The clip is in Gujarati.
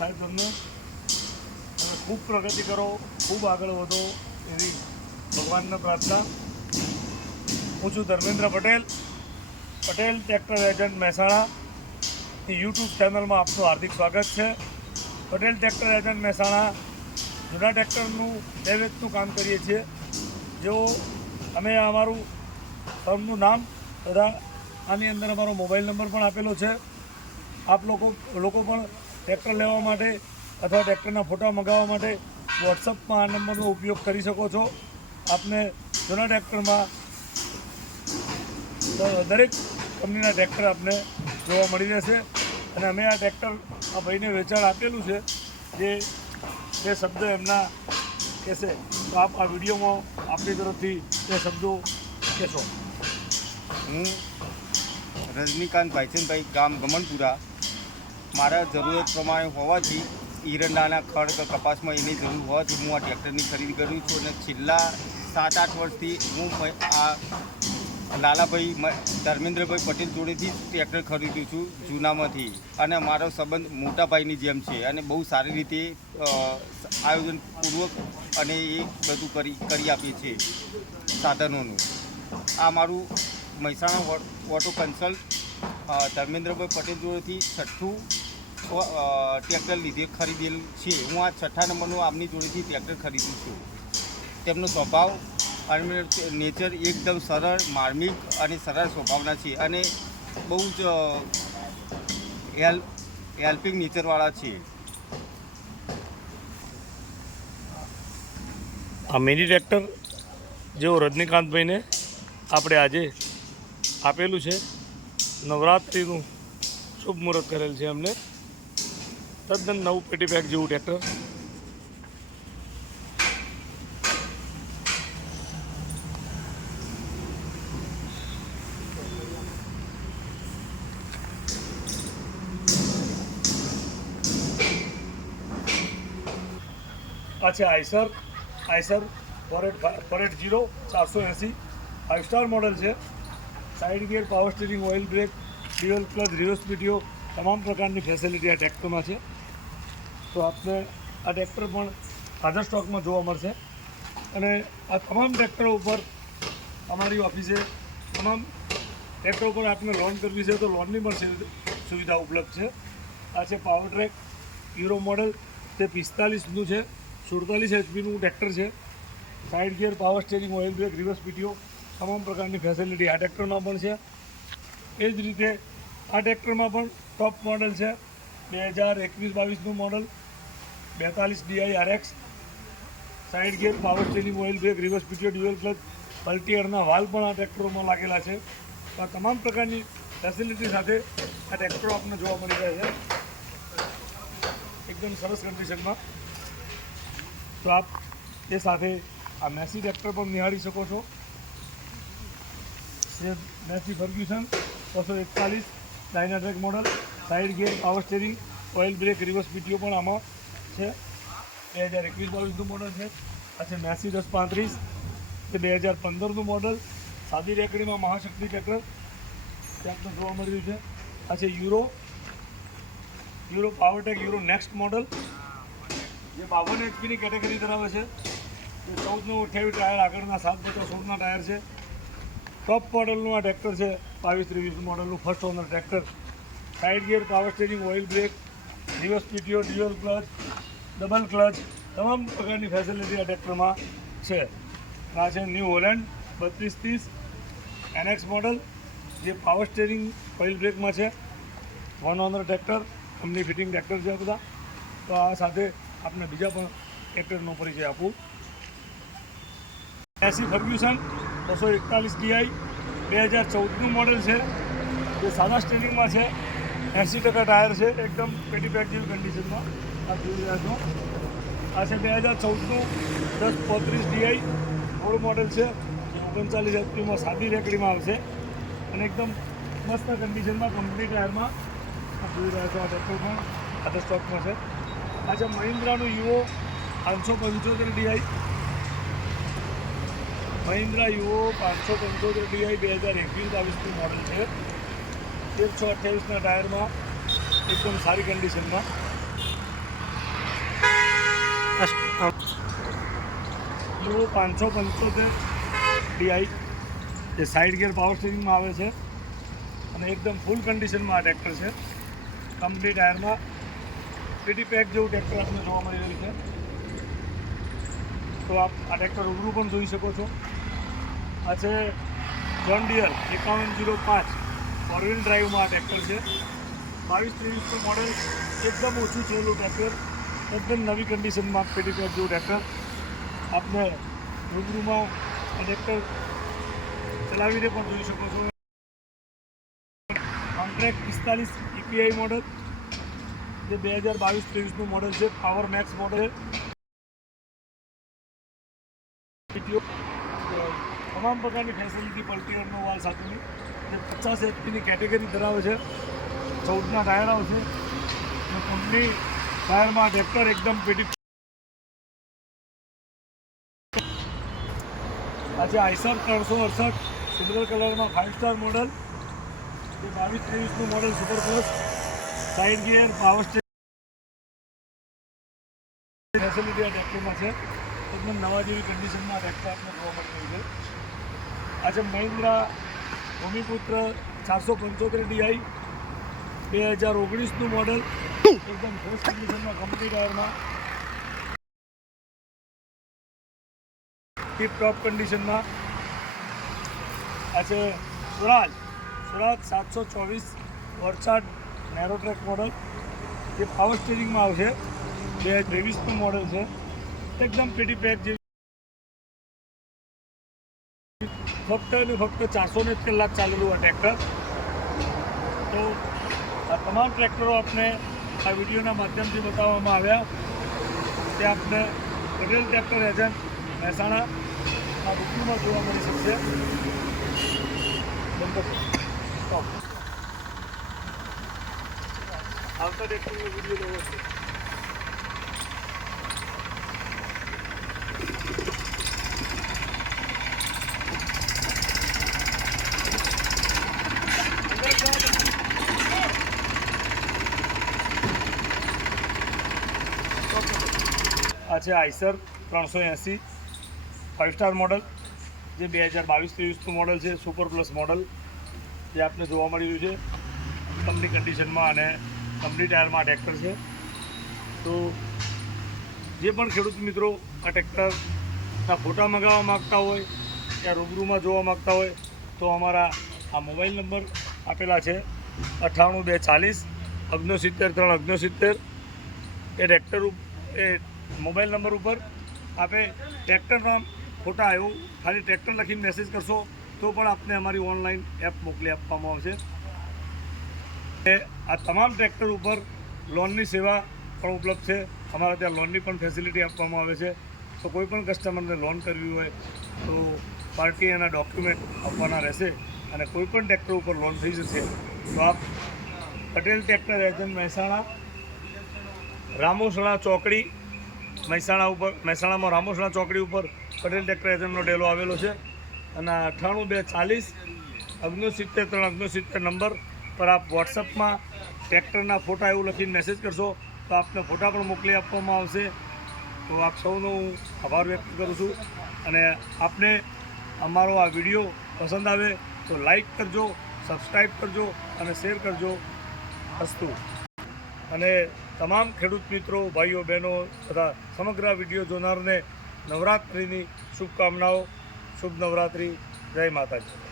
સાહેબ તમને તમે ખૂબ પ્રગતિ કરો, ખૂબ આગળ વધો એવી ભગવાનને પ્રાર્થના. હું છું Dharmendra Patel, Patel tractor agent Mehsana YouTube ચેનલમાં આપનું હાર્દિક સ્વાગત છે. પટેલ ટ્રેક્ટર એજન્ટ મહેસાણા જૂના ટ્રેક્ટરનું દૈવેકનું કામ કરીએ છીએ. જો અમે અમારું ફર્મનું નામ તથા આની અંદર અમારો મોબાઈલ નંબર પણ આપેલો છે. આપ લોકો પણ ટ્રેક્ટર લેવા માટે અથવા ટ્રેક્ટરના ફોટા મંગાવવા માટે વોટ્સઅપમાં આ નંબરનો ઉપયોગ કરી શકો છો. આપને જૂના ટ્રેક્ટરમાં દરેક કંપનીના ટ્રેક્ટર આપને જોવા મળી રહેશે. અને અમે આ ટ્રેક્ટર આ ભાઈને વેચાણ આપેલું છે. જે શબ્દ એમના કહેશે તો આપ આ વિડીયોમાં આપણી તરફથી તે શબ્દો કહેશો. હું રજનીકાંત ભાઈચંદભાઈ, ગામ ગમનપુરા. મારા જરૂરિયાત પ્રમાણે હોવાથી ઈરંડાના ખડ કપાસમાં એની જરૂર હોવાથી હું આ ટ્રેક્ટરની ખરીદી કરું છું. અને છેલ્લા 7-8 વર્ષથી હું આ લાલાભાઈ ધર્મેન્દ્રભાઈ પટેલ જોડેથી ટ્રેક્ટર ખરીદું છું જૂનામાંથી. અને મારો સંબંધ મોટા ભાઈની જેમ છે અને બહુ સારી રીતે આયોજનપૂર્વક અને એ બધું કરી આપીએ છીએ સાધનોનું. આ મારું મહેસાણા ઓટો કન્સલ્ટ ધર્મેન્દ્રભાઈ પટેલ જોડેથી 6થું ટ્રેક્ટર ખરીદેલું છે. હું આ 6થા નંબરનું આમની જોડેથી ટ્રેક્ટર ખરીદું છું. તેમનો સ્વભાવ અને નેચર એકદમ સરળ, માર્મિક અને સરળ સ્વભાવના છે અને બહુ જ હેલ્પિંગ નેચરવાળા છે. આ મિની ટ્રેક્ટર જેવો રજનીકાંતભાઈને આપણે આજે આપેલું છે. નવરાત્રિનું શુભ મુહૂર્ત કરેલ છે એમને. તદ્દન નવું પેટી પેક જેવું ટ્રેક્ટર. આ છે આઈસર 480 480 5 સ્ટાર મોડલ છે. Side gear, power steering, oil break, dual clutch, reverse PTO તમામ પ્રકારની ફેસિલિટી આ ટ્રેક્ટરમાં છે. તો આપને આ ટ્રેક્ટર પણ તાજા સ્ટોકમાં જોવા મળશે. અને આ તમામ ટ્રેક્ટરો ઉપર અમારી ઓફિસે તમામ ટ્રેક્ટર ઉપર આપને લોન કરવી છે તો લોનની પણ સુવિધા ઉપલબ્ધ છે. આ છે પાવર ટ્રેક યુરો મોડલ, તે 45નું છે. 47 HP ટ્રેક્ટર છે. Side gear, power steering, oil break, reverse PTO તમામ પ્રકારની ફેસિલિટી આ ટ્રેક્ટરમાં પણ છે. એ જ રીતે આ ટ્રેક્ટરમાં પણ ટોપ મોડલ છે. 2021-22નું model 42 DI RX. Side gear, power steering, oil break, reverse PTO, dual clutch, પલ્ટીયરના વાલ પણ આ ટ્રેક્ટરોમાં લાગેલા છે. આ તમામ પ્રકારની ફેસિલિટી સાથે આ ટ્રેક્ટરો આપણને જોવા મળી રહે છે એકદમ સરસ કન્ડિશનમાં. તો આપ એ સાથે આ મેસી ટ્રેક્ટર પણ નિહાળી શકો છો. જે Massey Ferguson 241 Dynatrack model, side gear, power steering, oil break, reverse PTO પણ આમાં છે. 2021-22નું મોડલ છે. આ છે મેસી 1035, તે 2015નું મોડલ. સાદી રેકડીમાં મહાશક્તિ ટ્રેક્ટર ત્યાં જોવા મળી રહ્યું છે. આ છે euro Powertrac euro next model, જે 52 HPની કેટેગરી ધરાવે છે. તે 14નું 28 ટાયર, આગળના 750-16ના ટાયર છે. ટોપ મોડલનું આ ટ્રેક્ટર છે. 22-23 મોડલનું first owner tractor. Side gear, power steering, oil break, reverse PTO, dual clutch, double clutch તમામ પ્રકારની ફેસિલિટી આ ટ્રેક્ટરમાં છે. આ છે ન્યૂ હોલેન્ડ 3230 NX મોડલ, જે પાવર સ્ટીરિંગ, ઓઇલ બ્રેકમાં છે. 1 owner tractor, company fitting tractor છે બધા. તો આ સાથે આપણે બીજા પણ ટ્રેક્ટરનો પરિચય આપું. મેસી ફર્ગ્યુસન 241 DI 2014નું મોડલ છે. જે સાદા સ્ટીરિંગમાં છે. 80% ટાયર છે. એકદમ પેટી પેક જેવી કન્ડિશનમાં આ જોઈ રહ્યા છો. આ છે 2014નું 1035 DI ઓલ્ડ મોડલ છે. જે 39 HPમાં સાદી રેકડીમાં આવશે અને એકદમ મસ્ત કન્ડિશનમાં કંપની ટાયરમાં જોઈ રહ્યા છો. આ ટ્રેક્ટર પણ આધા સ્ટોકમાં છે. આ છે મહિન્દ્રાનું યુઓ 575 DI, મહિન્દ્રા યુઓ 575 DI 2021-22નું મોડલ છે. 1328ના ટાયરમાં એકદમ સારી કન્ડિશનમાં. હીરો 575 DI જે સાઇડ ગિયર પાવર સ્ટીરિંગમાં આવે છે અને એકદમ ફૂલ કન્ડિશનમાં આ ટ્રેક્ટર છે. કંપની ટાયરમાં પીટી પેક જેવું ટ્રેક્ટર આપણે જોવા મળી રહ્યું છે. તો આપ આ ટ્રેક્ટર રૂબરૂ પણ જોઈ શકો છો. આ છે જોન ડિયર 5105 ફોર વ્હીલ ડ્રાઈવમાં આ ટ્રેક્ટર છે. 22-23 મોડેલ, એકદમ ઓછું થયેલું ટ્રેક્ટર, એકદમ નવી કન્ડિશનમાં પીટી પેક જેવું ટ્રેક્ટર. આપને રૂબરૂમાં આ ટ્રેક્ટર ચલાવીને પણ જોઈ શકો છો. કોન્ટ્રેક્ટ 45 EPI મોડલ જે 2022-23 મોડલ છે. પાવર મેક્સ મોડલ, તમામ પ્રકારની ફેસિલિટી પલ્ટીયરનો વાલ સાથેની જે 50 HPની કેટેગરી ધરાવે છે. 14ના ટાયર આવશે અને કંપની ટાયરમાં ટ્રેક્ટર એકદમ પીટી. આજે આઈસર 368 સિલ્વર કલરમાં 5 સ્ટાર મોડલ જે 22-23 model super plus side gear power steering facility આ ટ્રેક્ટરમાં છે. એકદમ નવા જેવી કન્ડિશનમાં આ ટ્રેક્ટર આપણે જોવા મળી રહ્યું છે. આજે મહિન્દ્રા ભૂમિપુત્ર 475 DI 2019 મોડલ, એકદમ ફ્રેશ કન્ડિશનમાં કંપની ટાયરમાં ટીપ ટોપ કન્ડિશનમાં. આ છે સ્વરાજ 724 વરસાદ નેરો ટ્રેક મોડલ જે પાવર સ્ટીરિંગમાં આવશે. 2023 મોડલ છે. એકદમ પીટી પેક જેવી, ફક્ત ને ફક્ત 400 કલાક ચાલેલું આ ટ્રેક્ટર. તો આ તમામ ટ્રેક્ટરો આપને આ વિડીયોના માધ્યમથી બતાવવામાં આવ્યા. તે આપને પટેલ ટ્રેક્ટર એજન્ટ મહેસાણા આ રૂબરૂમાં જોવા મળી શકશે. આવતા ટ્રેક્ટરનો વિડીયો લેવો છે. આ છે આઈસર 380 5 સ્ટાર મોડલ જે 2022-23 મોડલ છે. સુપર પ્લસ મોડલ જે આપને જોવા મળી રહ્યું છે કંપની કન્ડિશનમાં અને કંપની ટાયરમાં ટ્રેક્ટર છે. તો જે પણ ખેડૂત મિત્રો આ ટ્રેક્ટરના ફોટા મંગાવવા માગતા હોય ત્યાં રૂબરૂમાં જોવા માગતા હોય તો અમારા આ મોબાઈલ નંબર આપેલા છે 98 240 69 3 69. એ ટ્રેક્ટર એ મોબાઈલ નંબર ઉપર આપે ટ્રેક્ટરના ફોટા એવું ખાલી ટ્રેક્ટર લખીને મેસેજ કરશો તો પણ આપને અમારી ઓનલાઈન એપ મોકલી આપવામાં આવશે. આ તમામ ટ્રેક્ટર ઉપર લોનની સેવા પણ ઉપલબ્ધ છે. અમારા ત્યાં લોનની પણ ફેસિલિટી આપવામાં આવે છે. તો કોઈ પણ કસ્ટમરને લોન કરવી હોય તો પાર્ટી એના ડોક્યુમેન્ટ આપવાના રહેશે અને કોઈ પણ ટ્રેક્ટર ઉપર લોન થઈ જશે. તો આપ પટેલ ટ્રેક્ટર એજન્ટ મહેસાણા રામોસણા ચોકડી મહેસાણામાં રામોસણા ચોકડી ઉપર પટેલ ટ્રેક્ટર એજન્ટનો ડેલો આવેલો છે. અને 98 240 69 3 69 નંબર પર આપ વોટ્સઅપમાં ટ્રેક્ટરના ફોટા એવું લખીને મેસેજ કરશો તો આપને ફોટા પણ મોકલી આપવામાં આવશે. તો આપ સૌનો હું આભાર વ્યક્ત કરું છું. અને આપને અમારો આ વિડીયો પસંદ આવે તો લાઈક કરજો, સબસ્ક્રાઈબ કરજો અને શેર કરજો. અસ્તુ. અને તમામ ખેડૂત મિત્રો, ભાઈઓ, બહેનો તથા સમગ્ર વિડીયો જોનારને નવરાત્રિની શુભકામનાઓ. શુભ નવરાત્રિ. જય માતાજી.